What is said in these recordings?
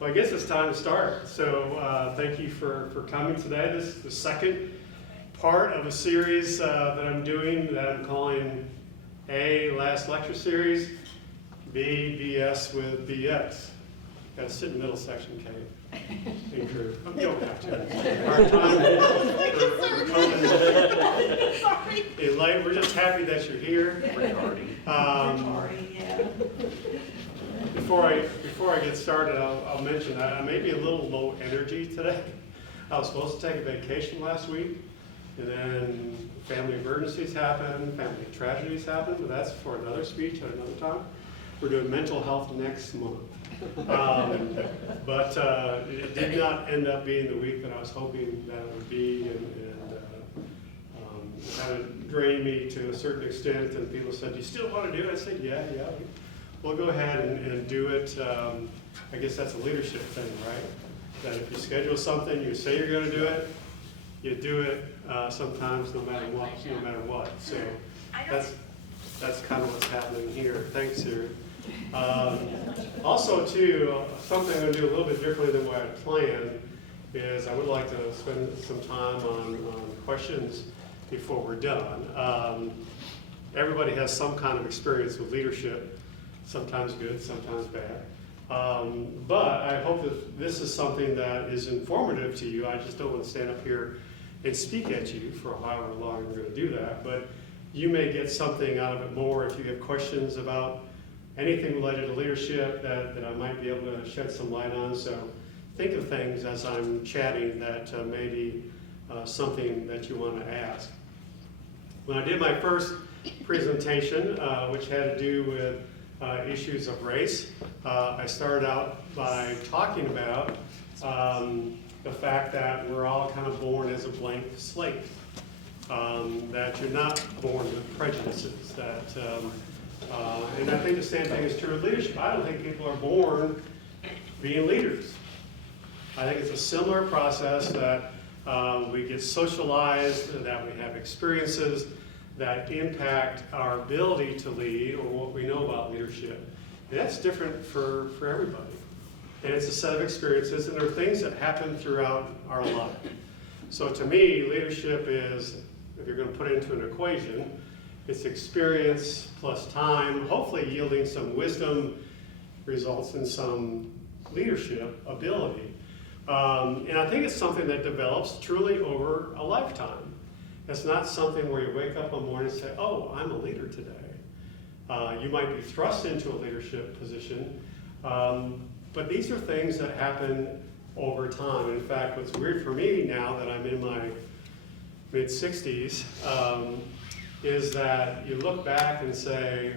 Well, I guess it's time to start. So thank you for coming today. This is the second part of a series that I'm doing that I'm calling A, Last Lecture Series, B, BS with BX. Got to sit in the middle section, Kate. And Drew. You don't have to. Our time for coming. We're just happy that you're here. Before I get started, I'll mention that I may be a little low energy today. I was supposed to take a vacation last week, and then family emergencies happened, family tragedies happened, but that's for another speech at another time. We're doing mental health next month. But it did not end up being the week that I was hoping that it would be, and kind of drained me to a certain extent, and people said, "Do you still want to do it?" I said, yeah. We'll go ahead and do it. I guess that's a leadership thing, right? That if you schedule something, you say you're going to do it, you do it sometimes no matter what. So that's kind of what's happening here. Thanks, Siri. Also, too, something I'm going to do a little bit differently than what I planned is I would like to spend some time on questions before we're done. Everybody has some kind of experience with leadership. Sometimes good, sometimes bad. But I hope that this is something that is informative to you. I just don't want to stand up here and speak at you for however long we're going to do that. But you may get something out of it more if you have questions about anything related to leadership that I might be able to shed some light on. So think of things as I'm chatting that may be something that you want to ask. When I did my first presentation, which had to do with issues of race, I started out by talking about the fact that we're all kind of born as a blank slate, that you're not born with prejudices, and I think the same thing is true of leadership. I don't think people are born being leaders. I think it's a similar process that we get socialized, that we have experiences that impact our ability to lead or what we know about leadership. And that's different for everybody. And it's a set of experiences, and there are things that happen throughout our life. So to me, leadership is, if you're going to put it into an equation, it's experience plus time, hopefully yielding some wisdom, results in some leadership ability. And I think it's something that develops truly over a lifetime. It's not something where you wake up one morning and say, "Oh, I'm a leader today." You might be thrust into a leadership position, but these are things that happen over time. In fact, what's weird for me now that I'm in my mid-60s is that you look back and say,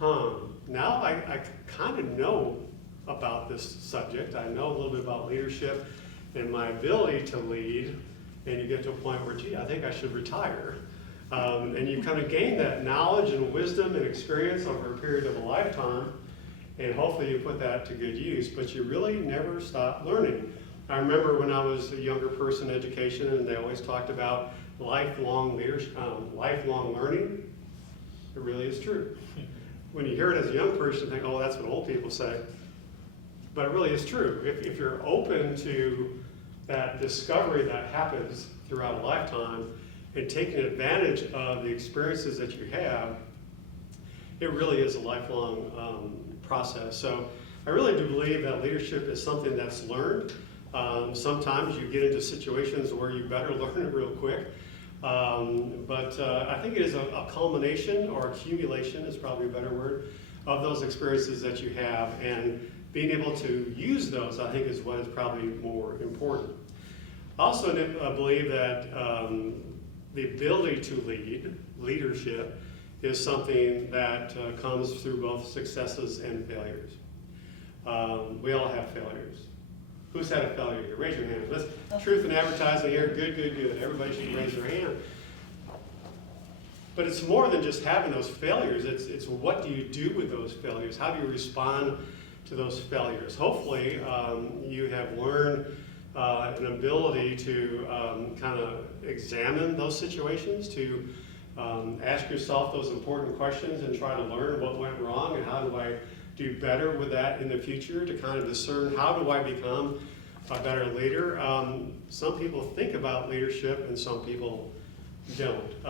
now I kind of know about this subject. I know a little bit about leadership and my ability to lead. And you get to a point where, gee, I think I should retire. And you kind of gain that knowledge and wisdom and experience over a period of a lifetime, and hopefully you put that to good use, but you really never stop learning. I remember when I was a younger person in education, and they always talked about lifelong leadership, lifelong learning. It really is true. When you hear it as a young person, you think, oh, that's what old people say. But it really is true. If you're open to that discovery that happens throughout a lifetime and taking advantage of the experiences that you have, it really is a lifelong process. So I really do believe that leadership is something that's learned. Sometimes you get into situations where you better learn it real quick. But I think it is a culmination or accumulation is probably a better word of those experiences that you have, and being able to use those, I think, is what is probably more important. I also believe that the ability to leadership, is something that comes through both successes and failures. We all have failures. Who's had a failure here? Raise your hand. Truth in advertising here. Good. Everybody should raise their hand. But it's more than just having those failures. It's what do you do with those failures? How do you respond to those failures? Hopefully, you have learned an ability to kind of examine those situations, to ask yourself those important questions and try to learn what went wrong and how do I do better with that in the future to kind of discern how do I become a better leader. Some people think about leadership and some people don't.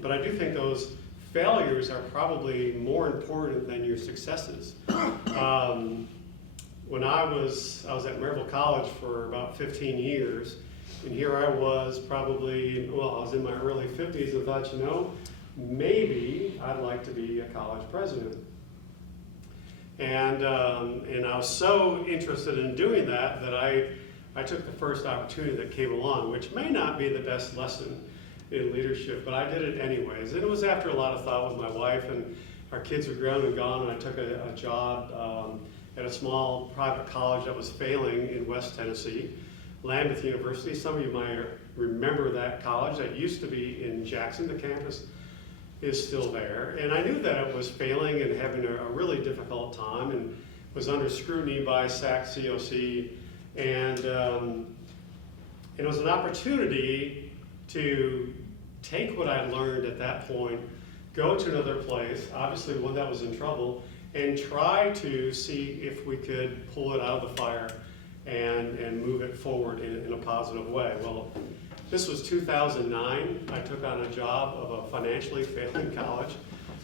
But I do think those failures are probably more important than your successes. When I was at Maryville College for about 15 years, and here I was probably, well, I was in my early 50s and thought, you know, maybe I'd like to be a college president. And I was so interested in doing that that I took the first opportunity that came along, which may not be the best lesson in leadership, but I did it anyways. And it was after a lot of thought with my wife, and our kids were grown and gone, and I took a job at a small private college that was failing in West Tennessee, Lambeth University. Some of you might remember that college. That used to be in Jackson. The campus is still there. And I knew that it was failing and having a really difficult time and was under scrutiny by SAC-COC. And it was an opportunity to take what I'd learned at that point, go to another place, obviously one that was in trouble, and try to see if we could pull it out of the fire and move it forward in a positive way. Well, this was 2009. I took on a job of a financially failing college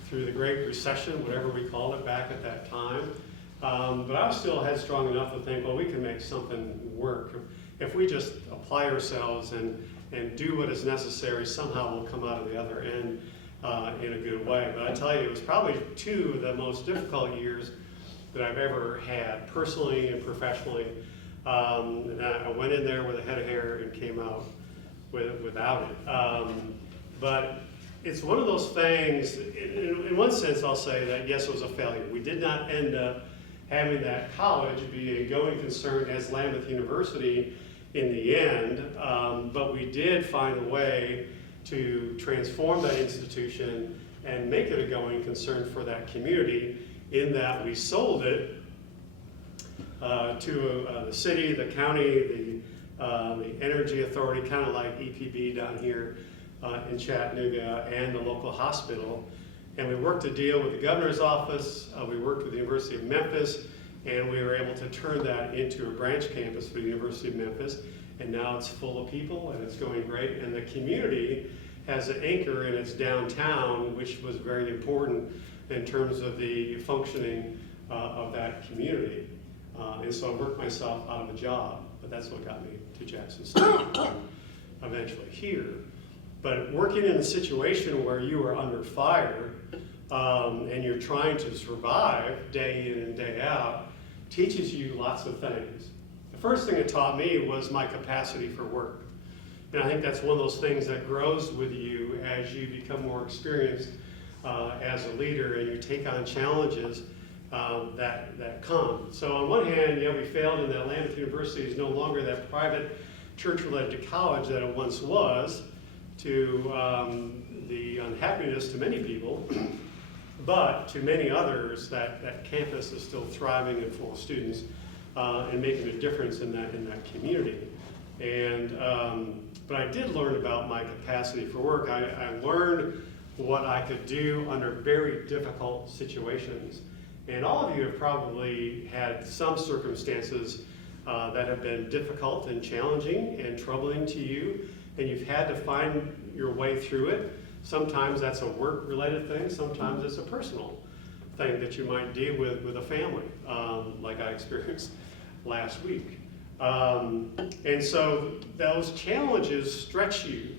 through the Great Recession, whatever we called it back at that time. But I was still headstrong enough to think, well, we can make something work. If we just apply ourselves and do what is necessary, somehow we'll come out of the other end in a good way. But I tell you, it was probably two of the most difficult years that I've ever had, personally and professionally. And I went in there with a head of hair and came out without it. But it's one of those things, in one sense I'll say that yes, it was a failure. We did not end up having that college be a going concern as Lambeth University in the end, but we did find a way to transform that institution and make it a going concern for that community, in that we sold it to the city, the county, the energy authority, kind of like EPB down here in Chattanooga, and the local hospital. And we worked a deal with the governor's office, we worked with the University of Memphis, and we were able to turn that into a branch campus for the University of Memphis. And now it's full of people and it's going great. And the community has an anchor in its downtown, which was very important in terms of the functioning of that community. And so I worked myself out of a job, but that's what got me to Jackson State, eventually here. But working in a situation where you are under fire and you're trying to survive day in and day out teaches you lots of things. The first thing it taught me was my capacity for work. And I think that's one of those things that grows with you as you become more experienced as a leader and you take on challenges that come. So on one hand, we failed in that Lambeth University is no longer that private church-related college that it once was, to the unhappiness to many people, but to many others, that campus is still thriving and full of students and making a difference in that community. And but I did learn about my capacity for work. I learned what I could do under very difficult situations. And all of you have probably had some circumstances that have been difficult and challenging and troubling to you, and you've had to find your way through it. Sometimes that's a work-related thing, sometimes it's a personal thing that you might deal with a family, like I experienced last week. And so those challenges stretch you.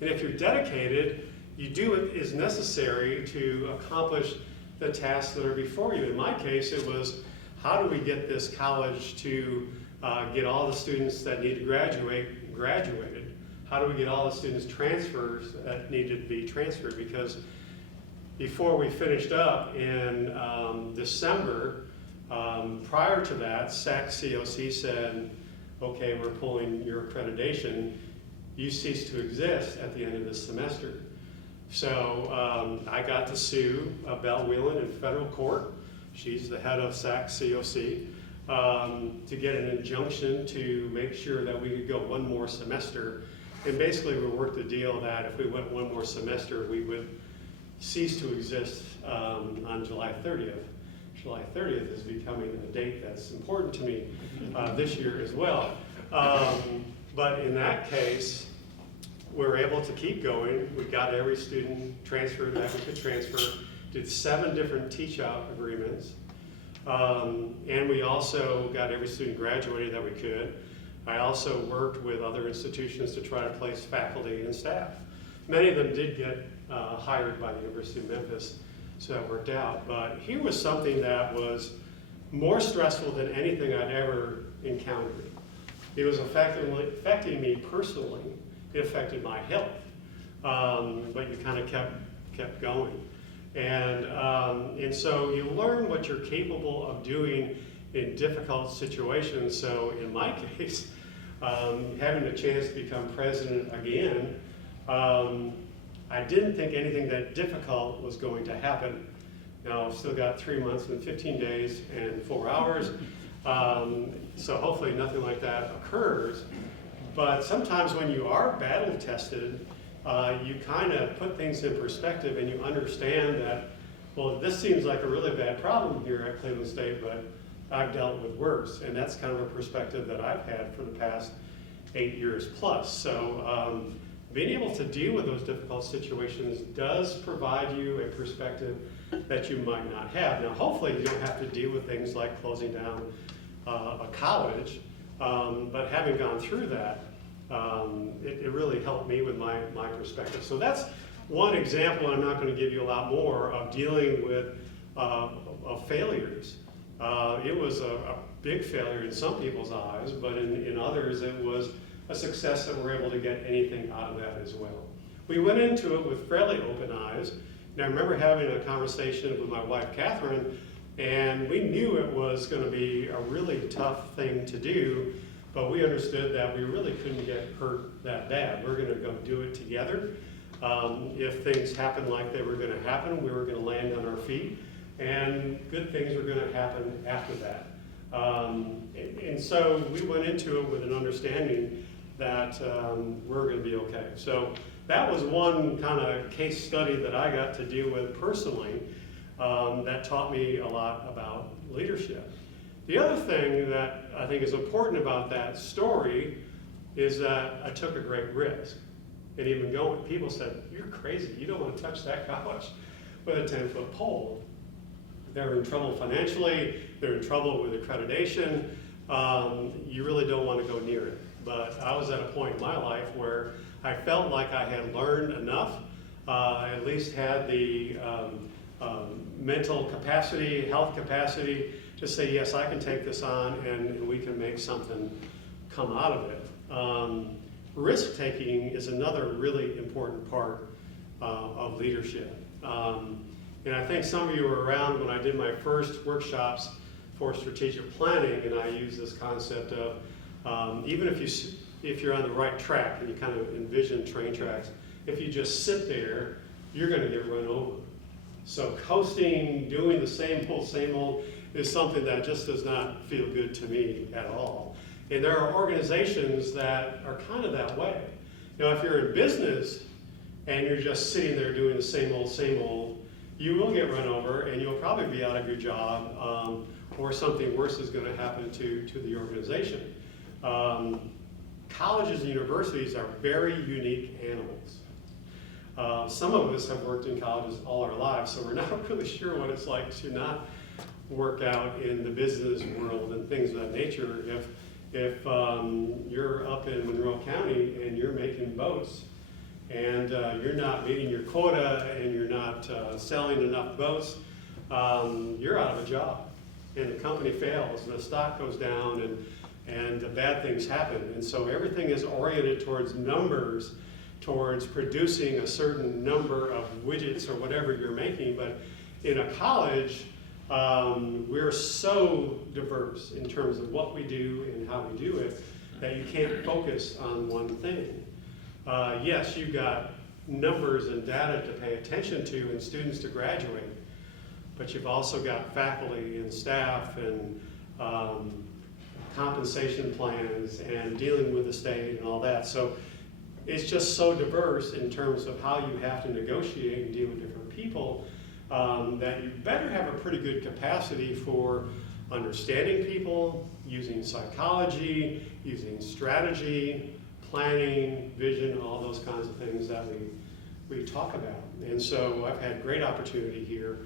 And if you're dedicated, you do what is necessary to accomplish the tasks that are before you. In my case, it was, how do we get this college to get all the students that need to graduated? How do we get all the students transfers that needed to be transferred? Because before we finished up in December, prior to that, SAC-COC said, okay, we're pulling your accreditation. You cease to exist at the end of this semester. So I got to sue Belle Whelan in federal court. She's the head of SAC-COC, to get an injunction to make sure that we could go one more semester. And basically we worked a deal that if we went one more semester, we would cease to exist on July 30th. July 30th is becoming a date that's important to me this year as well. But in that case, we're able to keep going. We got every student transferred that we could transfer, did 7 different teach-out agreements. And we also got every student graduated that we could. I also worked with other institutions to try to place faculty and staff. Many of them did get hired by the University of Memphis, so that worked out. But here was something that was more stressful than anything I'd ever encountered. It was affecting me personally. It affected my health, but you kind of kept going. And so you learn what you're capable of doing in difficult situations. So in my case, having a chance to become president again, I didn't think anything that difficult was going to happen. Now I've still got 3 months and 15 days and 4 hours, so hopefully nothing like that occurs. But sometimes when you are battle tested, you kind of put things in perspective and you understand that, well, this seems like a really bad problem here at Cleveland State, but I've dealt with worse. And that's kind of a perspective that I've had for the past 8 years plus. So being able to deal with those difficult situations does provide you a perspective that you might not have. Now, hopefully you don't have to deal with things like closing down a college, but having gone through that, it really helped me with my perspective. So that's one example, and I'm not going to give you a lot more, of dealing with of failures. It was a big failure in some people's eyes, but in others it was a success that we're able to get anything out of that as well. We went into it with fairly open eyes, and I remember having a conversation with my wife, Catherine, and we knew it was going to be a really tough thing to do, but we understood that we really couldn't get hurt that bad. We're going to go do it together. If things happened like they were going to happen, we were going to land on our feet, and good things were going to happen after that. And so we went into it with an understanding that we're going to be okay. So that was one kind of case study that I got to deal with personally that taught me a lot about leadership. The other thing that I think is important about that story is that I took a great risk. And even going, people said, "You're crazy, you don't want to touch that college with a 10-foot pole." They're in trouble financially, they're in trouble with accreditation, you really don't want to go near it. But I was at a point in my life where I felt like I had learned enough, at least had the mental capacity, health capacity to say, yes, I can take this on and we can make something come out of it. Risk-taking is another really important part of leadership. And I think some of you were around when I did my first workshops for strategic planning, and I used this concept of even if you're on the right track and you kind of envision train tracks, if you just sit there, you're going to get run over. So coasting, doing the same old is something that just does not feel good to me at all. And there are organizations that are kind of that way. You know, if you're in business and you're just sitting there doing the same old, you will get run over and you'll probably be out of your job, or something worse is going to happen to the organization. Colleges and universities are very unique animals. Some of us have worked in colleges all our lives, so we're not really sure what it's like to not work out in the business world and things of that nature. If you're up in Monroe County and you're making boats and you're not meeting your quota and you're not selling enough boats, you're out of a job. And the company fails and the stock goes down and bad things happen. And so everything is oriented towards numbers, towards producing a certain number of widgets or whatever you're making. But in a college, we're so diverse in terms of what we do and how we do it that you can't focus on one thing. Yes, you've got numbers and data to pay attention to and students to graduate, but you've also got faculty and staff and compensation plans and dealing with the state and all that. So it's just so diverse in terms of how you have to negotiate and deal with different people that you better have a pretty good capacity for understanding people, using psychology, using strategy, planning, vision, all those kinds of things that we talk about. And so I've had great opportunity here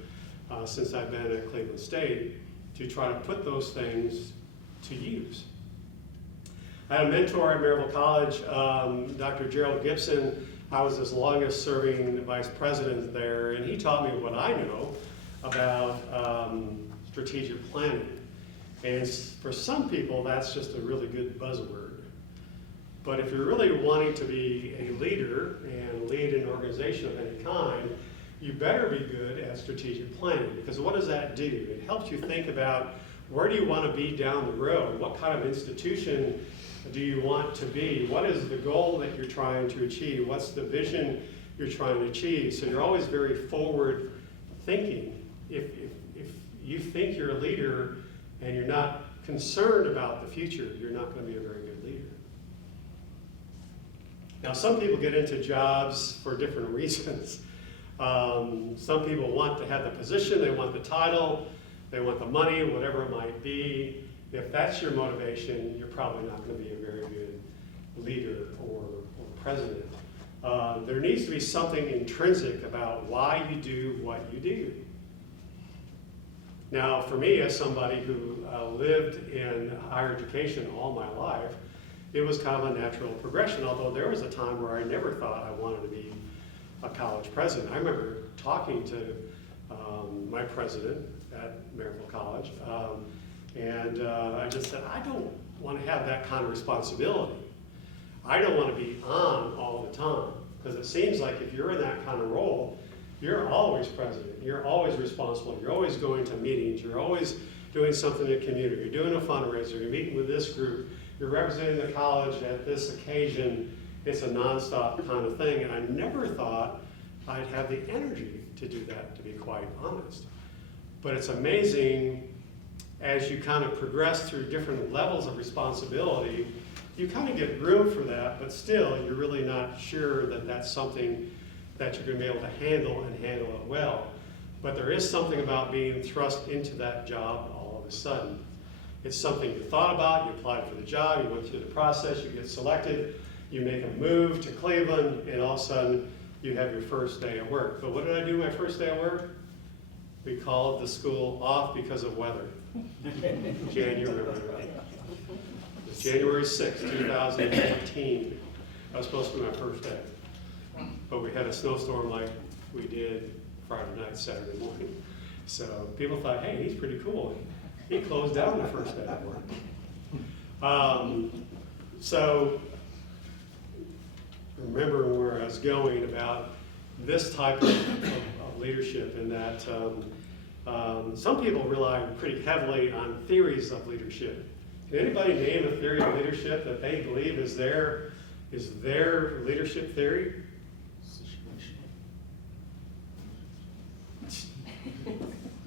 since I've been at Cleveland State to try to put those things to use. I had a mentor at Maryville College, Dr. Gerald Gibson. I was his longest serving vice president there, and he taught me what I know about strategic planning. And for some people, that's just a really good buzzword. But if you're really wanting to be a leader and lead an organization of any kind, you better be good at strategic planning, because what does that do? It helps you think about where do you want to be down the road? What kind of institution do you want to be? What is the goal that you're trying to achieve? What's the vision you're trying to achieve? So you're always very forward thinking. If you think you're a leader and you're not concerned about the future, you're not going to be a very good leader. Now, some people get into jobs for different reasons. Some people want to have the position, they want the title, they want the money, whatever it might be. If that's your motivation, you're probably not going to be a very good leader or president. There needs to be something intrinsic about why you do what you do. Now, for me, as somebody who lived in higher education all my life, it was kind of a natural progression, although there was a time where I never thought I wanted to be a college president. I remember talking to my president at Maryville College, and I just said, I don't want to have that kind of responsibility. I don't want to be on all the time, because it seems like if you're in that kind of role, you're always president, you're always responsible, you're always going to meetings, you're always doing something in the community, you're doing a fundraiser, you're meeting with this group, you're representing the college at this occasion. It's a nonstop kind of thing, and I never thought I'd have the energy to do that, to be quite honest. But it's amazing, as you kind of progress through different levels of responsibility, you kind of get room for that, but still, you're really not sure that that's something that you're going to be able to handle and handle it well. But there is something about being thrust into that job all of a sudden. It's something you thought about, you applied for the job, you went through the process, you get selected, you make a move to Cleveland, and all of a sudden you have your first day of work. But what did I do my first day of work? We called the school off because of weather. January. It was January 6, 2018. That was supposed to be my first day. But we had a snowstorm like we did Friday night, Saturday morning. So people thought, hey, he's pretty cool. He closed down the first day of work. So remember where I was going about this type of leadership, in that some people rely pretty heavily on theories of leadership. Can anybody name a theory of leadership that they believe is their leadership theory?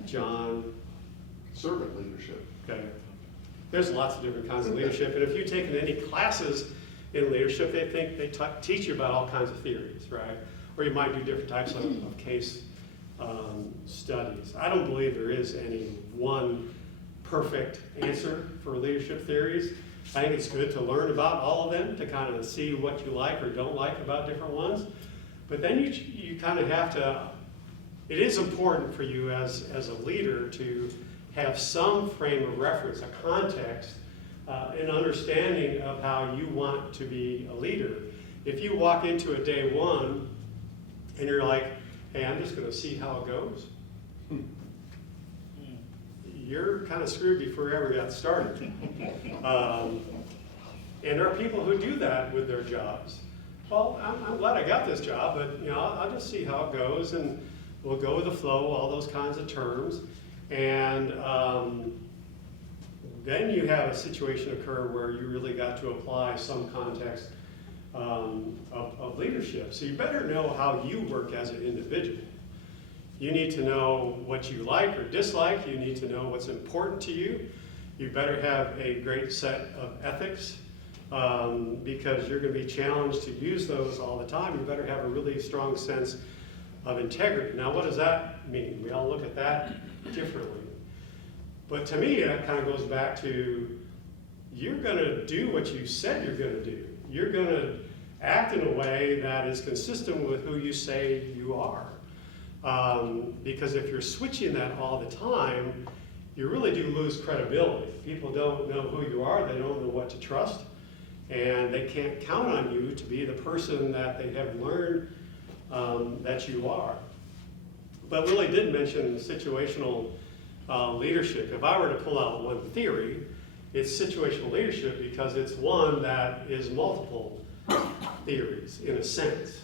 John? Servant leadership. Okay. There's lots of different kinds of leadership, and if you've taken any classes in leadership, they teach you about all kinds of theories, right? Or you might do different types of case studies. I don't believe there is any one perfect answer for leadership theories. I think it's good to learn about all of them, to kind of see what you like or don't like about different ones. But then you kind of have to, it is important for you as a leader to have some frame of reference, a context, an understanding of how you want to be a leader. If you walk into a day one and you're like, hey, I'm just going to see how it goes, you're kind of screwed before you ever got started. And there are people who do that with their jobs. Well, I'm glad I got this job, but I'll just see how it goes, and we'll go with the flow, all those kinds of terms. And then you have a situation occur where you really got to apply some context of leadership. So you better know how you work as an individual. You need to know what you like or dislike. You need to know what's important to you. You better have a great set of ethics, because you're going to be challenged to use those all the time. You better have a really strong sense of integrity. Now, what does that mean? We all look at that differently. But to me, that kind of goes back to, you're going to do what you said you're going to do. You're going to act in a way that is consistent with who you say you are. Because if you're switching that all the time, you really do lose credibility. People don't know who you are, they don't know what to trust, and they can't count on you to be the person that they have learned that you are. But Willie did mention situational leadership. If I were to pull out one theory, it's situational leadership because it's one that is multiple theories in a sense.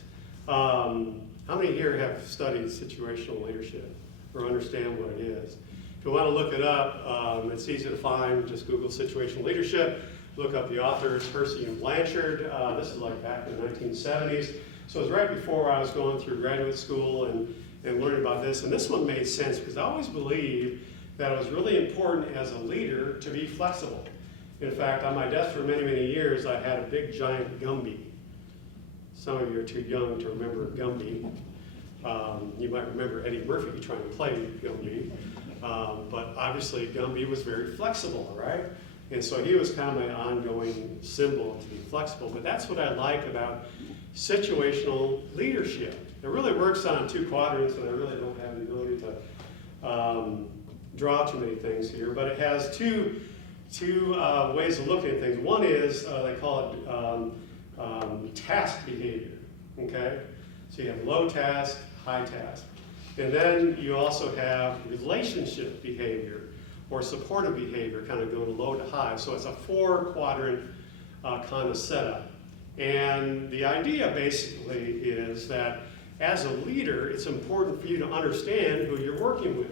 How many here have studied situational leadership or understand what it is? If you want to look it up, it's easy to find. Just Google situational leadership. Look up the authors, Hersey and Blanchard. This is like back in the 1970s. So it was right before I was going through graduate school and learning about this. And this one made sense because I always believed that it was really important as a leader to be flexible. In fact, on my desk for many, many years, I had a big giant Gumby. Some of you are too young to remember Gumby. You might remember Eddie Murphy trying to play Gumby. But obviously Gumby was very flexible, right? And so he was kind of my ongoing symbol to be flexible. But that's what I like about situational leadership. It really works on two quadrants, and I really don't have the ability to draw too many things here. But it has two ways of looking at things. One is, they call it task behavior, okay? So you have low task, high task. And then you also have relationship behavior or supportive behavior, kind of going low to high. So it's a 4-quadrant kind of setup. And the idea basically is that as a leader, it's important for you to understand who you're working with.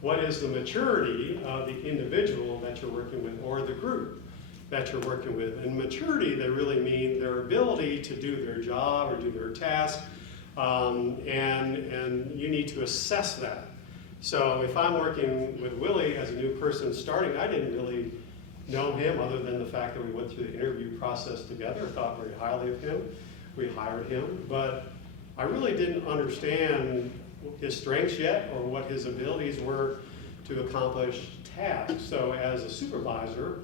What is the maturity of the individual that you're working with or the group that you're working with? And maturity, they really mean their ability to do their job or do their task, and you need to assess that. So if I'm working with Willie as a new person starting, I didn't really know him other than the fact that we went through the interview process together, thought very highly of him. We hired him, but I really didn't understand his strengths yet or what his abilities were to accomplish tasks. So as a supervisor,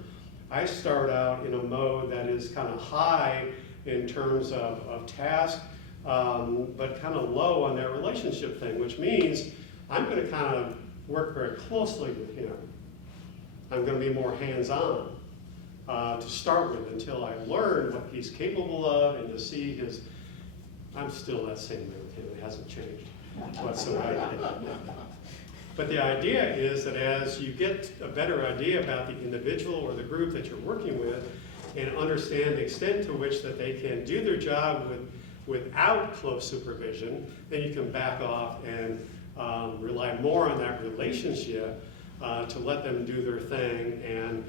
I start out in a mode that is kind of high in terms of task, but kind of low on that relationship thing, which means I'm going to kind of work very closely with him. I'm going to be more hands-on to start with until I learn what he's capable of and to see his, I'm still that same way with him, it hasn't changed whatsoever. But the idea is that as you get a better idea about the individual or the group that you're working with and understand the extent to which that they can do their job without close supervision, then you can back off and rely more on that relationship to let them do their thing, and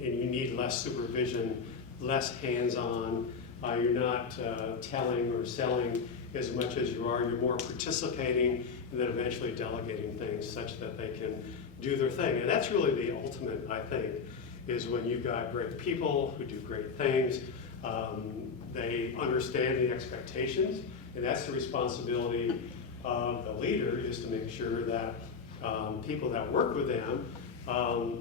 you need less supervision, less hands-on. You're not telling or selling as much as you are. You're more participating and then eventually delegating things such that they can do their thing. And that's really the ultimate, I think, is when you've got great people who do great things. They understand the expectations, and that's the responsibility of the leader, is to make sure that people that work with them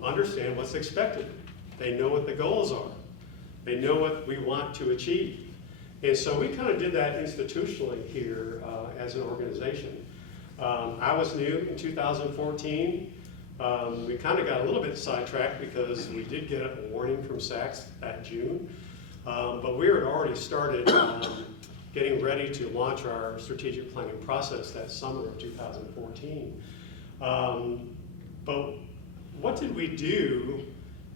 understand what's expected. They know what the goals are. They know what we want to achieve. And so we kind of did that institutionally here as an organization. I was new in 2014. We kind of got a little bit sidetracked because we did get a warning from SACS that June. But we had already started getting ready to launch our strategic planning process that summer of 2014. But what did we do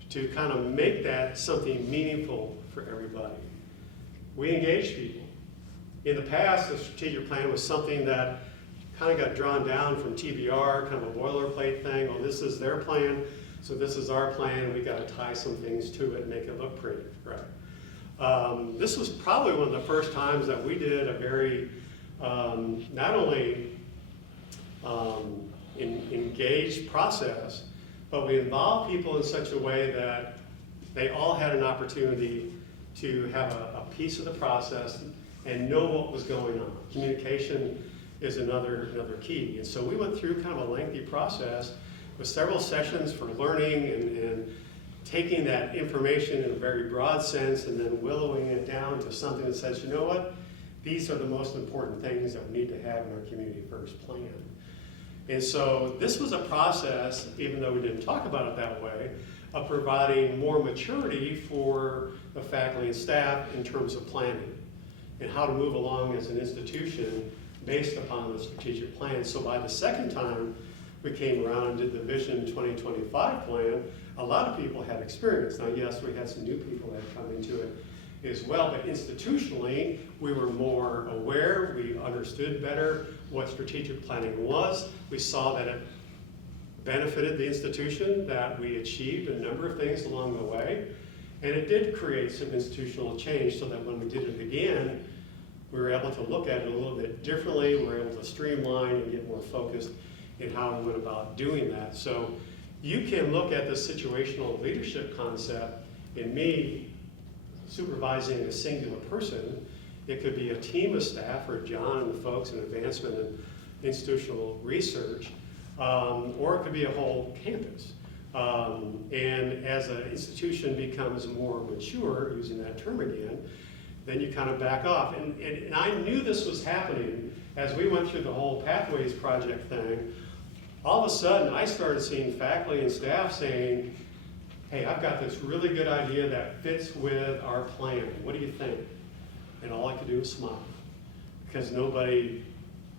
to kind of make that something meaningful for everybody? We engaged people. In the past, the strategic plan was something that kind of got drawn down from TBR, kind of a boilerplate thing. Oh, this is their plan, so this is our plan. We got to tie some things to it and make it look pretty, right? This was probably one of the first times that we did a very, not only engaged process, but we involved people in such a way that they all had an opportunity to have a piece of the process and know what was going on. Communication is another key. And so we went through kind of a lengthy process with several sessions for learning and taking that information in a very broad sense and then willowing it down to something that says, you know what, these are the most important things that we need to have in our community first plan. And so this was a process, even though we didn't talk about it that way, of providing more maturity for the faculty and staff in terms of planning and how to move along as an institution based upon the strategic plan. So by the second time we came around and did the Vision 2025 plan, a lot of people had experience. Now, yes, we had some new people that had come into it as well, but institutionally, we were more aware, we understood better what strategic planning was. We saw that it benefited the institution, that we achieved a number of things along the way, and it did create some institutional change so that when we did it again, we were able to look at it a little bit differently, we were able to streamline and get more focused in how we went about doing that. So you can look at the situational leadership concept in me supervising a singular person. It could be a team of staff, or John and the folks in advancement and institutional research, or it could be a whole campus. And as an institution becomes more mature, using that term again, then you kind of back off. And I knew this was happening as we went through the whole Pathways project thing. All of a sudden, I started seeing faculty and staff saying, hey, I've got this really good idea that fits with our plan. What do you think? And all I could do was smile, because nobody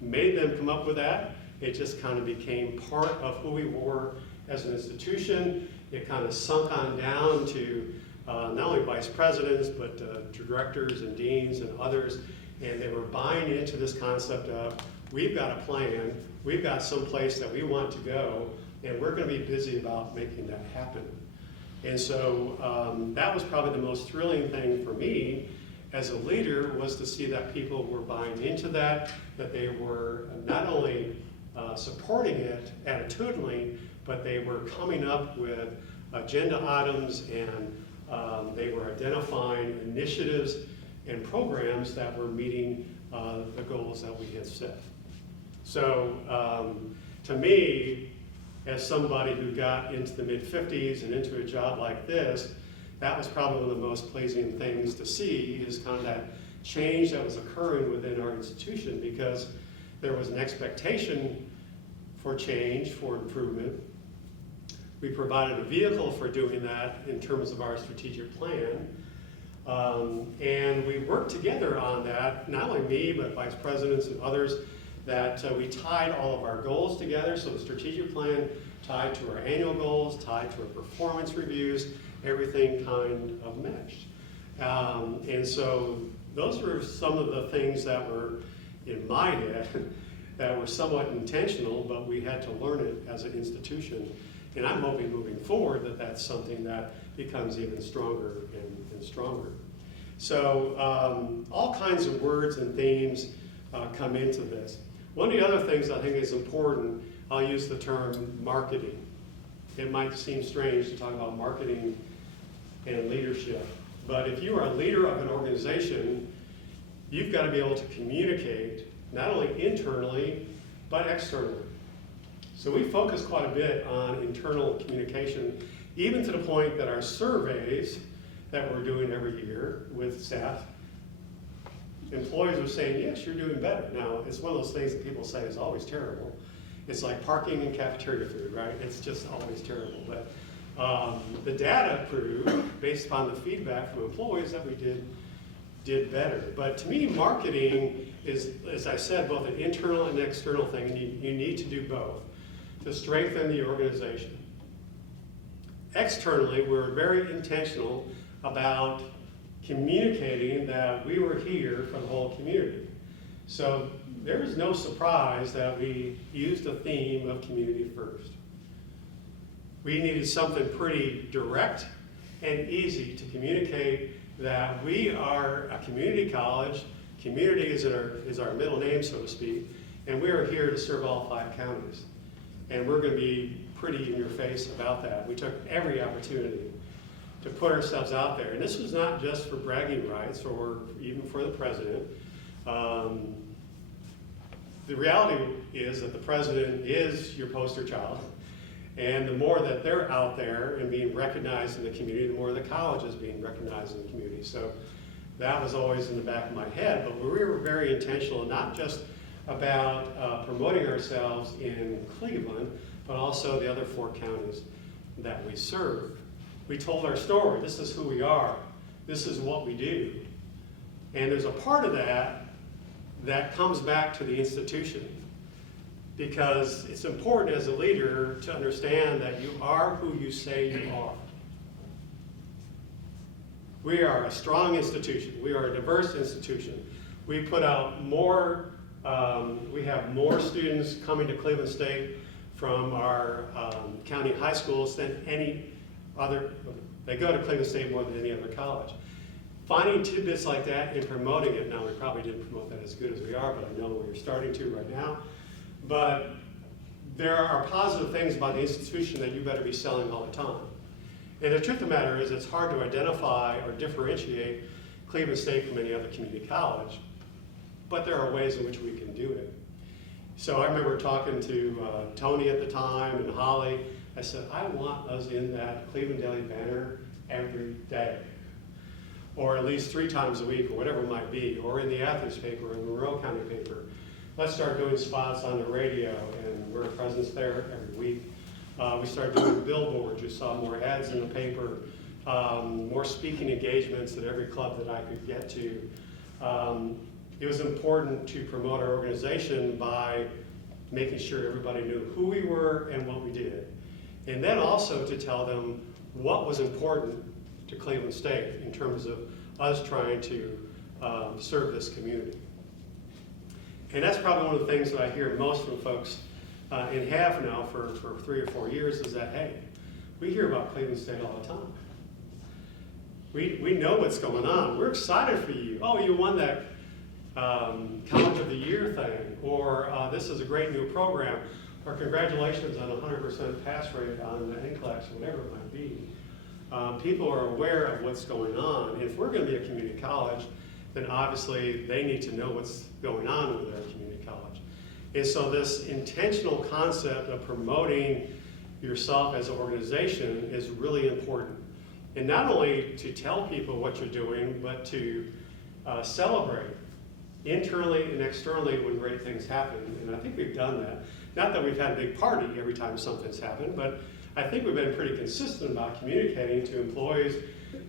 made them come up with that. It just kind of became part of who we were as an institution. It kind of sunk on down to not only vice presidents, but directors and deans and others. And they were buying into this concept of, we've got a plan, we've got some place that we want to go, and we're going to be busy about making that happen. And so that was probably the most thrilling thing for me as a leader, was to see that people were buying into that they were not only supporting it attitudinally, but they were coming up with agenda items, and they were identifying initiatives and programs that were meeting the goals that we had set. So to me, as somebody who got into the mid-50s and into a job like this, that was probably one of the most pleasing things to see, is kind of that change that was occurring within our institution, because there was an expectation for change, for improvement. We provided a vehicle for doing that in terms of our strategic plan. And we worked together on that, not only me, but vice presidents and others, that we tied all of our goals together. So the strategic plan tied to our annual goals, tied to our performance reviews, everything kind of meshed. And so those were some of the things that were in my head that were somewhat intentional, but we had to learn it as an institution. And I'm hoping moving forward that that's something that becomes even stronger and stronger. So all kinds of words and themes come into this. One of the other things I think is important, I'll use the term marketing. It might seem strange to talk about marketing and leadership, but if you are a leader of an organization, you've got to be able to communicate not only internally, but externally. So we focus quite a bit on internal communication, even to the point that our surveys that we're doing every year with staff, employees are saying, yes, you're doing better. Now, it's one of those things that people say is always terrible. It's like parking and cafeteria food, right? It's just always terrible. But the data proved, based upon the feedback from employees, that we did better. But to me, marketing is, as I said, both an internal and external thing, and you need to do both to strengthen the organization. Externally, we're very intentional about communicating that we were here for the whole community. So there is no surprise that we used a theme of community first. We needed something pretty direct and easy to communicate that we are a community college. Community is our middle name, so to speak, and we are here to serve all 5 counties. And we're going to be pretty in your face about that. We took every opportunity to put ourselves out there. And this was not just for bragging rights or even for the president. the reality is that the president is your poster child. And the more that they're out there and being recognized in the community, the more the college is being recognized in the community. So that was always in the back of my head, but we were very intentional, not just about promoting ourselves in Cleveland, but also the other 4 counties that we serve. We told our story. This is who we are. This is what we do. And there's a part of that that comes back to the institution, because it's important as a leader to understand that you are who you say you are. We are a strong institution. We are a diverse institution. We put out more, we have more students coming to Cleveland State from our county high schools than any other. They go to Cleveland State more than any other college. Finding tidbits like that and promoting it, now we probably didn't promote that as good as we are, but I know we're starting to right now. But there are positive things about the institution that you better be selling all the time. And the truth of the matter is, it's hard to identify or differentiate Cleveland State from any other community college, but there are ways in which we can do it. So I remember talking to Tony at the time and Holly. I said, I want us in that Cleveland Daily Banner every day, or at least 3 times a week, or whatever it might be, or in the Athens paper, or in the Monroe County paper. Let's start doing spots on the radio, and we're a presence there every week. We started doing billboards. You saw more ads in the paper, more speaking engagements at every club that I could get to. It was important to promote our organization by making sure everybody knew who we were and what we did. And then also to tell them what was important to Cleveland State in terms of us trying to serve this community. And that's probably one of the things that I hear most from folks and have now for 3 or 4 years is that, hey, we hear about Cleveland State all the time. We know what's going on. We're excited for you. Oh, you won that College of the Year thing, or this is a great new program, or congratulations on a 100% pass rate on the NCLEX, or whatever it might be. People are aware of what's going on. If we're going to be a community college, then obviously they need to know what's going on with their community college. And so this intentional concept of promoting yourself as an organization is really important. And not only to tell people what you're doing, but to celebrate internally and externally when great things happen. And I think we've done that. Not that we've had a big party every time something's happened, but I think we've been pretty consistent about communicating to employees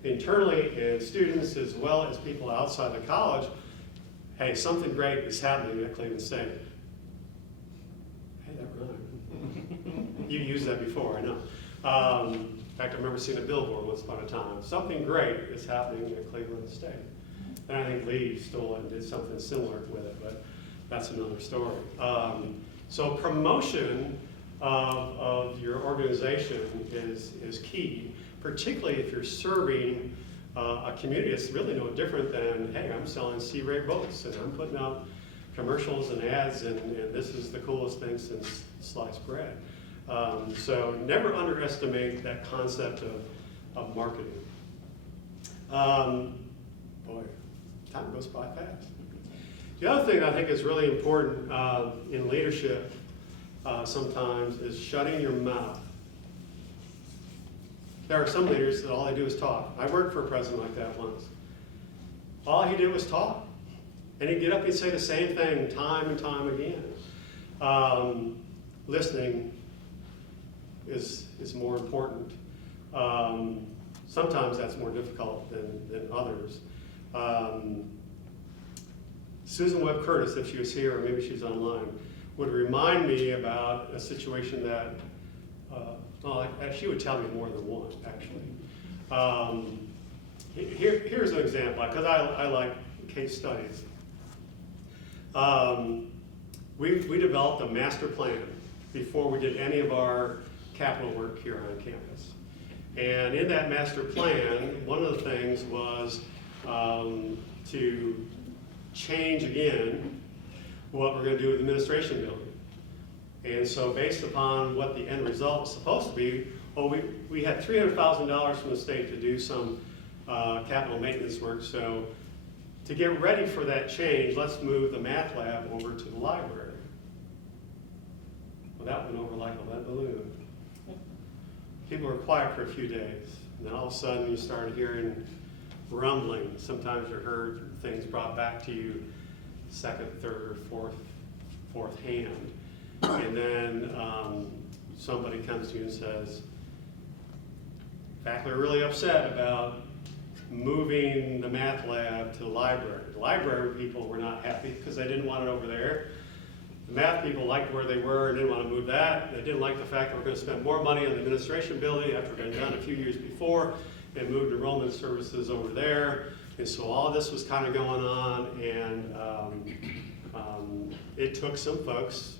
internally and students as well as people outside the college, hey, something great is happening at Cleveland State. Hey, that rhymed. You used that before, I know. In fact, I remember seeing a billboard once upon a time. Something great is happening at Cleveland State. And I think Lee stole it and did something similar with it, but that's another story. So promotion of your organization is key, particularly if you're serving a community. It's really no different than, hey, I'm selling Sea Ray boats and I'm putting out commercials and ads and this is the coolest thing since sliced bread. So never underestimate that concept of marketing. Boy, time goes by fast. The other thing I think is really important in leadership sometimes is shutting your mouth. There are some leaders that all they do is talk. I worked for a president like that once. All he did was talk. And he'd get up and say the same thing time and time again. Listening is more important. Sometimes that's more difficult than others. Susan Webb Curtis, if she was here, or maybe she's online, would remind me about a situation that, she would tell me more than one, actually. Here's an example, because I like case studies. We developed a master plan before we did any of our capital work here on campus. And in that master plan, one of the things was to change again what we're going to do with the administration building. And so based upon what the end result was supposed to be, we had $300,000 from the state to do some capital maintenance work. So to get ready for that change, let's move the math lab over to the library. Well, that went over like a lead balloon. People were quiet for a few days, and then all of a sudden you started hearing rumbling. Sometimes you heard things brought back to you second, third, or fourth hand. And then somebody comes to you and says, faculty are really upset about moving the math lab to the library. The library people were not happy because they didn't want it over there. The math people liked where they were and didn't want to move that. They didn't like the fact that we're going to spend more money on the administration building after it had been done a few years before and moved enrollment services over there. And so all this was kind of going on, and it took some folks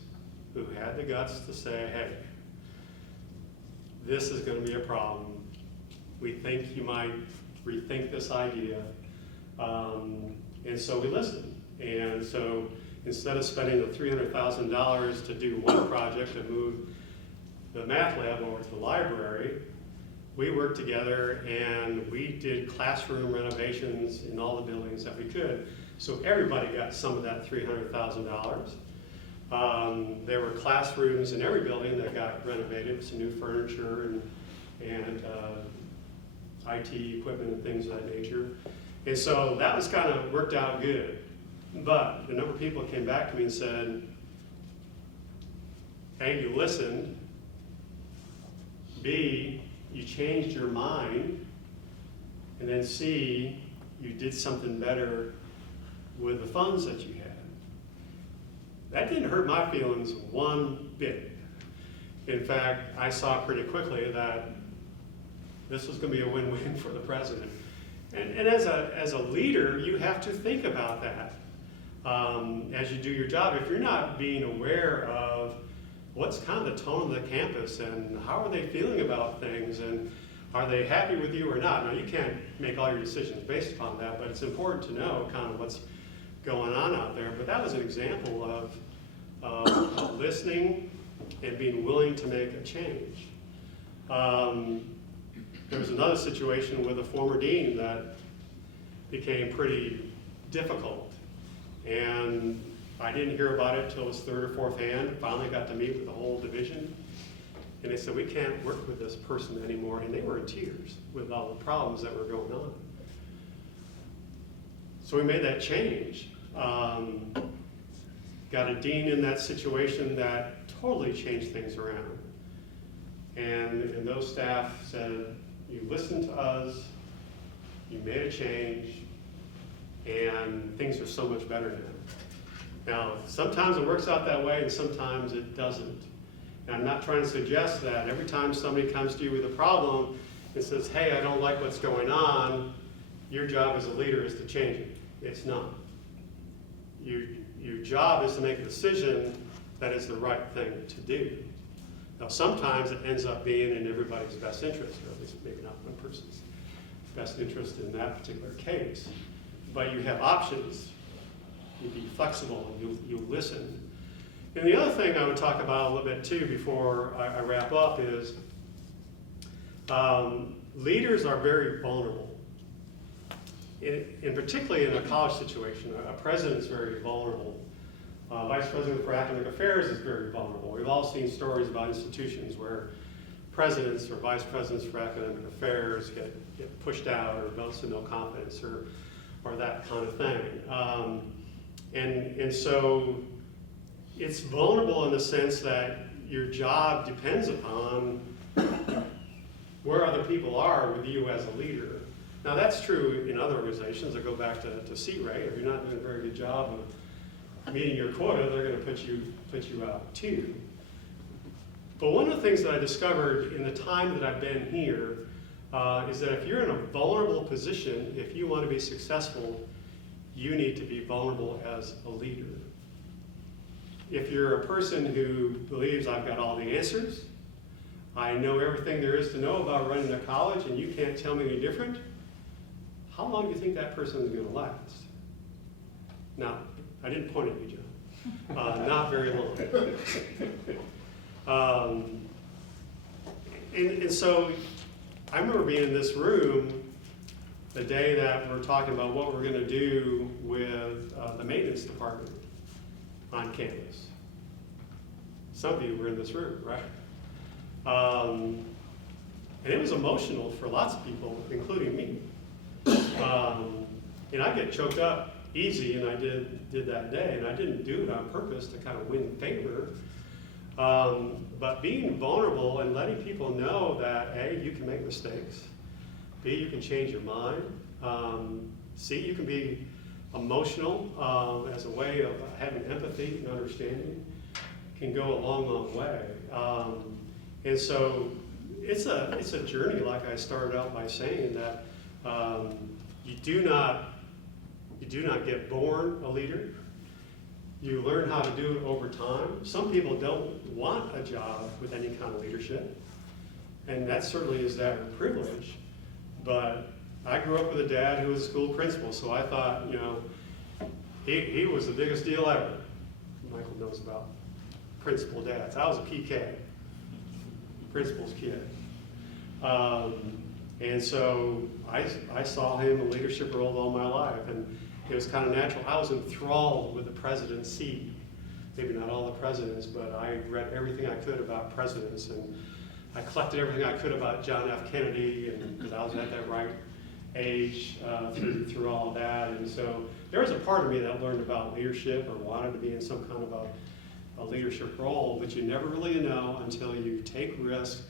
who had the guts to say, hey, this is going to be a problem. We think you might rethink this idea. And so we listened. And so instead of spending the $300,000 to do one project and move the math lab over to the library, we worked together and we did classroom renovations in all the buildings that we could. So everybody got some of that $300,000. There were classrooms in every building that got renovated, some new furniture and IT equipment and things of that nature. And so that was kind of worked out good. But a number of people came back to me and said, A, you listened. B, you changed your mind. And then C, you did something better with the funds that you had. That didn't hurt my feelings one bit. In fact, I saw pretty quickly that this was going to be a win-win for the president. And as a leader, you have to think about that as you do your job. If you're not being aware of what's kind of the tone of the campus and how are they feeling about things and are they happy with you or not? Now, you can't make all your decisions based upon that, but it's important to know kind of what's going on out there. But that was an example of listening and being willing to make a change. There was another situation with a former dean that became pretty difficult. And I didn't hear about it until it was third or fourth hand. Finally got to meet with the whole division. And they said, we can't work with this person anymore. And they were in tears with all the problems that were going on. So we made that change. Got a dean in that situation that totally changed things around. And those staff said, you listened to us, you made a change, and things are so much better now. Now, sometimes it works out that way and sometimes it doesn't. And I'm not trying to suggest that every time somebody comes to you with a problem and says, hey, I don't like what's going on, your job as a leader is to change it. It's not. Your job is to make a decision that is the right thing to do. Now, sometimes it ends up being in everybody's best interest, or at least maybe not one person's best interest in that particular case. But you have options. You be flexible, and you listen. And the other thing I would talk about a little bit too before I wrap up is leaders are very vulnerable. In particularly in a college situation, a president is very vulnerable. Vice President for Academic Affairs is very vulnerable. We've all seen stories about institutions where presidents or vice presidents for academic affairs get pushed out or votes of no confidence or that kind of thing. And so it's vulnerable in the sense that your job depends upon where other people are with you as a leader. Now that's true in other organizations. I go back to C-Ray. If you're not doing a very good job of meeting your quota, they're going to put you out too. But one of the things that I discovered in the time that I've been here is that if you're in a vulnerable position, if you want to be successful, you need to be vulnerable as a leader. If you're a person who believes I've got all the answers, I know everything there is to know about running a college and you can't tell me any different, how long do you think that person is going to last? Now, I didn't point at you, John. Not very long. And so I remember being in this room the day that we're talking about what we're going to do with the maintenance department on campus. Some of you were in this room, right? And it was emotional for lots of people, including me. And I get choked up easy, and I did that day, and I didn't do it on purpose to kind of win favor. But being vulnerable and letting people know that A, you can make mistakes, B, you can change your mind, C, you can be emotional as a way of having empathy and understanding, can go a long, long way. And so it's a journey, like I started out by saying, that you do not get born a leader. You learn how to do it over time. Some people don't want a job with any kind of leadership, and that certainly is their privilege. But I grew up with a dad who was a school principal, so I thought, he was the biggest deal ever. Michael knows about principal dads. I was a PK, principal's kid. And so I saw him in leadership roles all my life, and it was kind of natural. I was enthralled with the presidency. Maybe not all the presidents, but I read everything I could about presidents, and I collected everything I could about John F. Kennedy, and because I was at that right age through all of that. And so there was a part of me that learned about leadership or wanted to be in some kind of a leadership role, but you never really know until you take risks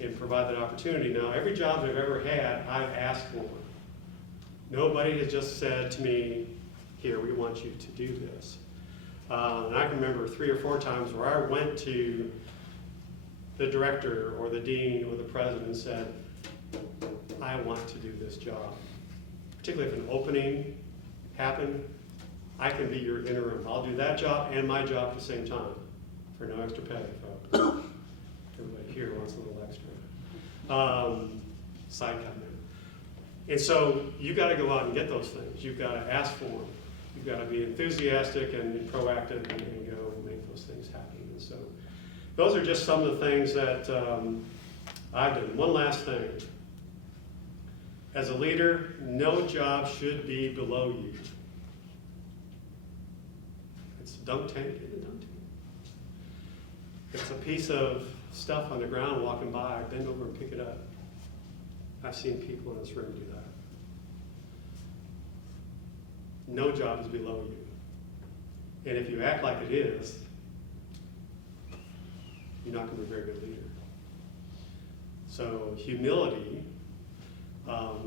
and provide that opportunity. Now, every job I've ever had, I've asked for. Nobody has just said to me, here, we want you to do this. And I can remember 3 or 4 times where I went to the director or the dean or the president and said, I want to do this job. Particularly if an opening happened, I can be your interim. I'll do that job and my job at the same time for no extra pay, folks. Everybody here wants a little extra. Side comment. And so you've got to go out and get those things. You've got to ask for them. You've got to be enthusiastic and proactive and go make those things happen. And so those are just some of the things that I've done. One last thing. As a leader, no job should be below you. It's a dunk tank in a dunk tank. It's a piece of stuff on the ground walking by, bend over and pick it up. I've seen people in this room do that. No job is below you. And if you act like it is, you're not going to be a very good leader. So humility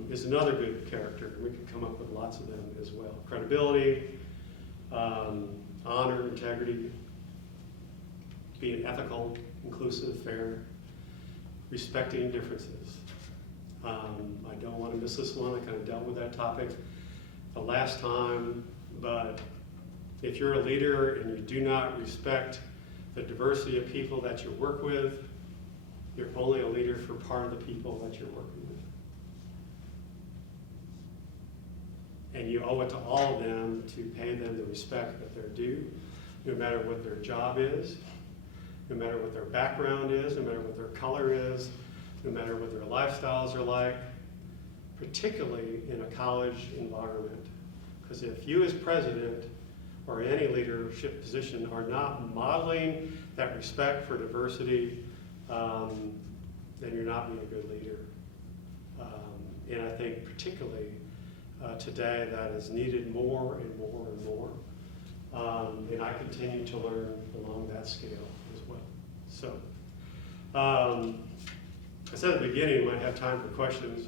is another good character. We could come up with lots of them as well. Credibility, honor, integrity, being ethical, inclusive, fair, respecting differences. I don't want to miss this one. I kind of dealt with that topic the last time, but if you're a leader and you do not respect the diversity of people that you work with, you're only a leader for part of the people that you're working with. And you owe it to all of them to pay them the respect that they're due, no matter what their job is, no matter what their background is, no matter what their color is, no matter what their lifestyles are like, particularly in a college environment. Because if you as president or any leadership position are not modeling that respect for diversity, then you're not being a good leader. And I think particularly today that is needed more and more and more. And I continue to learn along that scale as well. So, I said at the beginning we might have time for questions.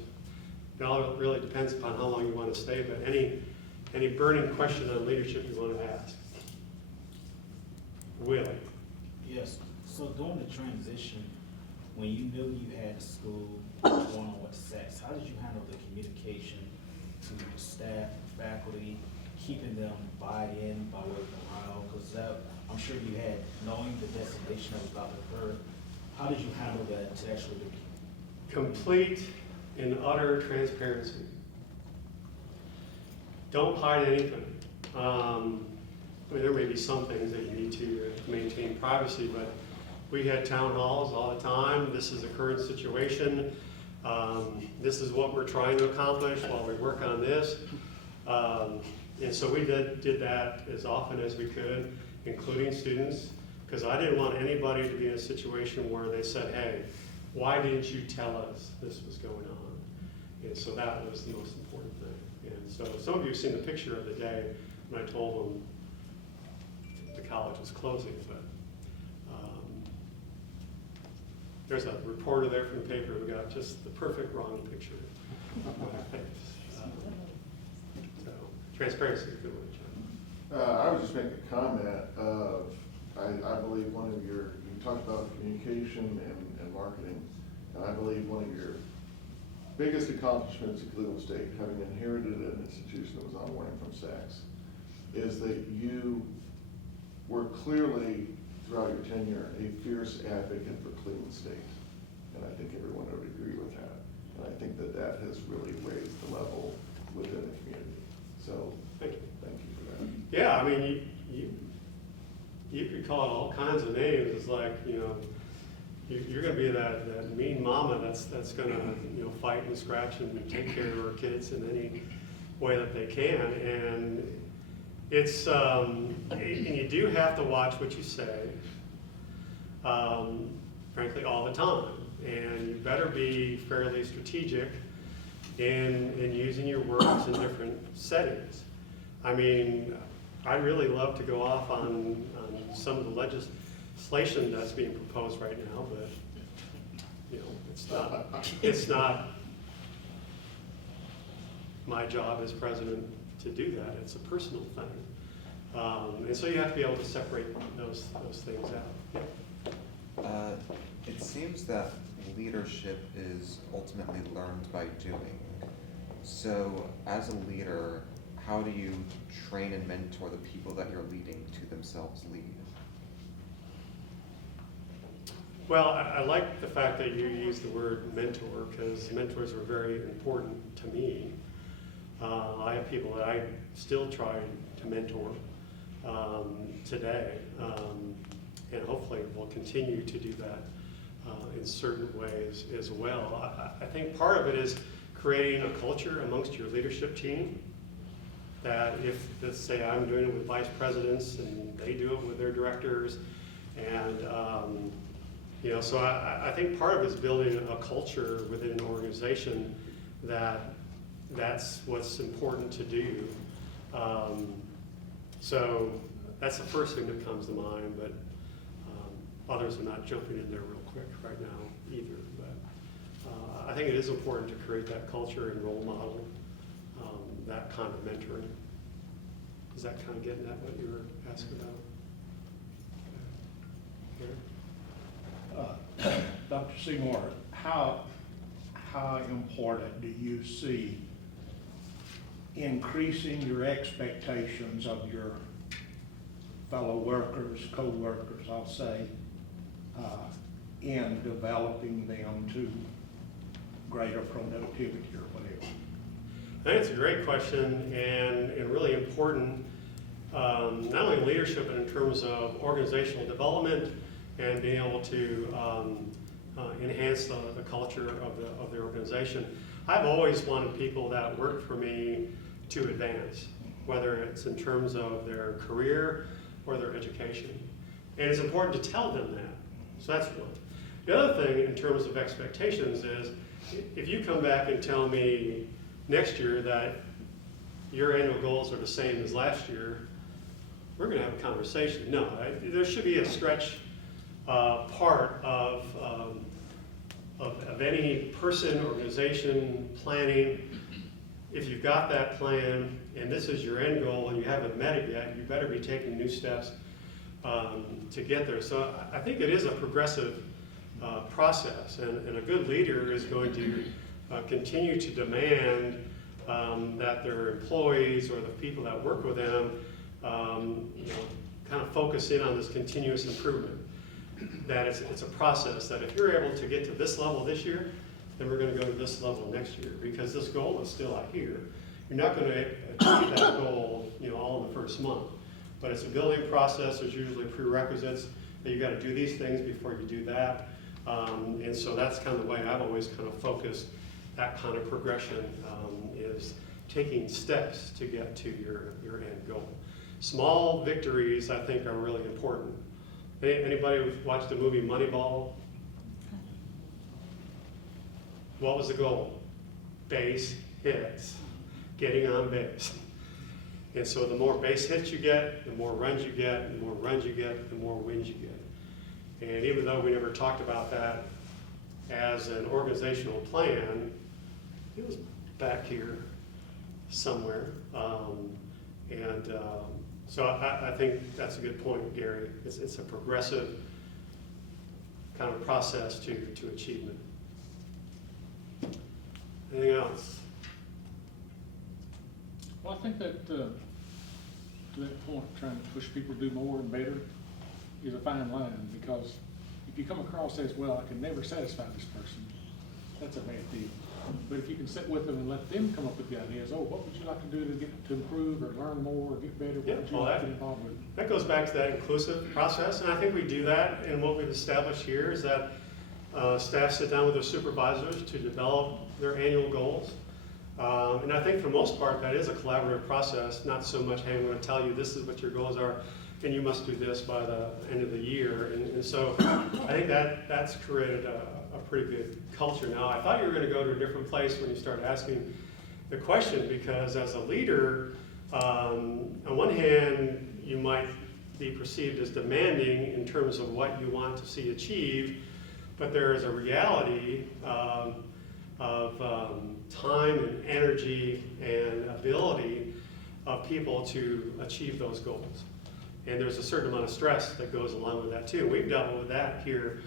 It all really depends upon how long you want to stay, but any burning question on leadership you want to ask? Willie? Yes, so during the transition, when you knew you had a school going on with sex, how did you handle the communication to the staff, faculty, keeping them buy in by word of mouth? Because I'm sure you had, knowing the destination that was about to occur, how did you handle that to actually Complete and utter transparency. Don't hide anything. I mean, there may be some things that you need to maintain privacy, but we had town halls all the time. This is the current situation. This is what we're trying to accomplish while we work on this. And so we did that as often as we could, including students. Because I didn't want anybody to be in a situation where they said, hey, why didn't you tell us this was going on? And so that was the most important thing. And so some of you have seen the picture of the day when I told them the college was closing, but there's a reporter there from the paper who got just the perfect wrong picture of my face. So transparency is a good one, John. I would just make a comment of, I believe one of your, you talked about communication and marketing, and I believe one of your biggest accomplishments at Cleveland State, having inherited an institution that was on warning from SACS, is that you were clearly, throughout your tenure, a fierce advocate for Cleveland State. And I think everyone would agree with that. And I think that that has really raised the level within the community. So, Thank you. thank you for that. Yeah, I mean, you could call it all kinds of names. It's like, you know, you're gonna be that mean mama that's gonna, you know, fight and scratch and take care of her kids in any way that they can. And it's, and you do have to watch what you say, frankly, all the time. And you better be fairly strategic in using your words in different settings. I mean, I really love to go off on some of the legislation that's being proposed right now, but, you know, it's not my job as president to do that. It's a personal thing. And so you have to be able to separate those things out. Yeah. It seems that leadership is ultimately learned by doing. So as a leader, how do you train and mentor the people that you're leading to themselves lead? Well, I like the fact that you use the word mentor, because mentors are very important to me. I have people that I still try to mentor today, and hopefully will continue to do that in certain ways as well. I think part of it is creating a culture amongst your leadership team that if, let's say I'm doing it with vice presidents and they do it with their directors, and you know, so I think part of it is building a culture within an organization that's what's important to do. So that's the first thing that comes to mind, but others are not jumping in there real quick right now either. But I think it is important to create that culture and role model, that kind of mentoring. Is that kind of getting at what you were asking about? Okay. Dr. Seymour, how important do you see increasing your expectations of your fellow workers, co-workers, I'll say, in developing them to greater productivity or whatever? I think it's a great question and really important, not only in leadership, but in terms of organizational development and being able to enhance the culture of the organization. I've always wanted people that work for me to advance, whether it's in terms of their career or their education. And it's important to tell them that. So that's one. The other thing in terms of expectations is, if you come back and tell me next year that your annual goals are the same as last year, we're going to have a conversation. No, there should be a stretch part of any person, organization, planning. If you've got that plan and this is your end goal and you haven't met it yet, you better be taking new steps to get there. So I think it is a progressive process, and a good leader is going to continue to demand that their employees or the people that work with them kind of focus in on this continuous improvement. That it's a process, that if you're able to get to this level this year, then we're going to go to this level next year, because this goal is still out here. You're not going to achieve that goal, all in the first month. But it's a building process. There's usually prerequisites that you got to do these things before you do that. And so that's kind of the way I've always kind of focused that kind of progression, is taking steps to get to your end goal. Small victories, I think, are really important. Anybody watched the movie Moneyball? What was the goal? Base hits, getting on base. And so the more base hits you get, the more runs you get, the more runs you get, the more wins you get. And even though we never talked about that as an organizational plan, it was back here somewhere. So I think that's a good point, Gary. It's a progressive kind of process to achievement. Anything else? Well, I think that, to that point, trying to push people to do more and better is a fine line, because if you come across as, well, I can never satisfy this person, that's a bad deal. But if you can sit with them and let them come up with the ideas, oh, what would you like to do to improve or learn more or get better? Yeah, What would you well, like to get involved with? That goes back to that inclusive process, and I think we do that, and what we've established here is that staff sit down with their supervisors to develop their annual goals. And I think for the most part, that is a collaborative process, not so much, hey, I'm going to tell you this is what your goals are, and you must do this by the end of the year. And so I think that's created a pretty good culture. Now, I thought you were going to go to a different place when you started asking the question, because as a leader, on one hand, you might be perceived as demanding in terms of what you want to see achieved, but there is a reality of time and energy and ability of people to achieve those goals. And there's a certain amount of stress that goes along with that too. We've dealt with that here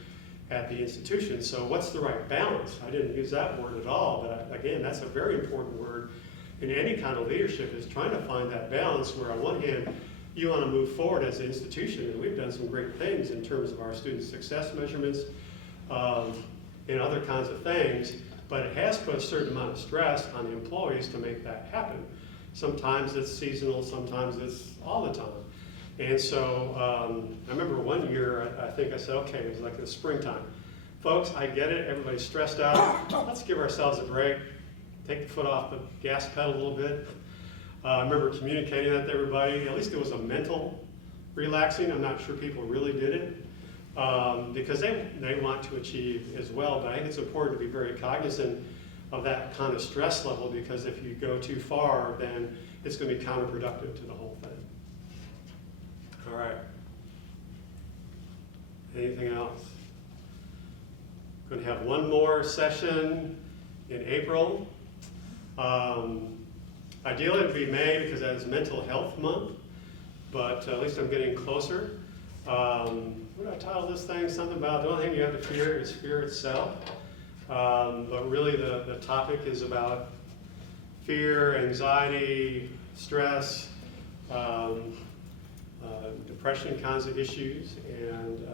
at the institution. So what's the right balance? I didn't use that word at all, but again, that's a very important word in any kind of leadership, is trying to find that balance where on one hand, you want to move forward as an institution, and we've done some great things in terms of our student success measurements and other kinds of things, but it has put a certain amount of stress on the employees to make that happen. Sometimes it's seasonal, sometimes it's all the time. And so I remember one year, I think I said, okay, it was like the springtime. Folks, I get it, everybody's stressed out. Let's give ourselves a break, take the foot off the gas pedal a little bit. I remember communicating that to everybody. At least it was a mental relaxing. I'm not sure people really did it because they want to achieve as well. But I think it's important to be very cognizant of that kind of stress level, because if you go too far, then it's going to be counterproductive to the whole thing. All right. Anything else? Going to have one more session in April. Ideally, it would be May because that is Mental Health Month, but at least I'm getting closer. What did I title this thing? Something about the only thing you have to fear is fear itself. But really, the topic is about fear, anxiety, stress, depression kinds of issues, and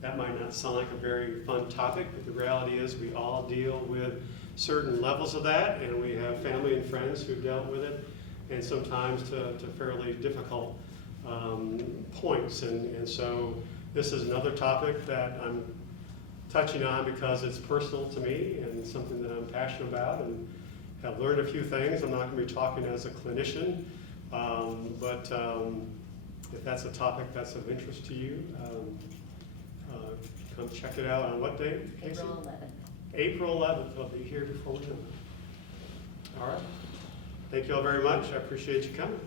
that might not sound like a very fun topic, but the reality is we all deal with certain levels of that, and we have family and friends who've dealt with it, and sometimes to fairly difficult points. And so this is another topic that I'm touching on because it's personal to me and something that I'm passionate about and have learned a few things. I'm not going to be talking as a clinician, but if that's a topic that's of interest to you, come check it out on what date? April 11th. April 11th. I'll be here before we know it. All right. Thank you all very much. I appreciate you coming.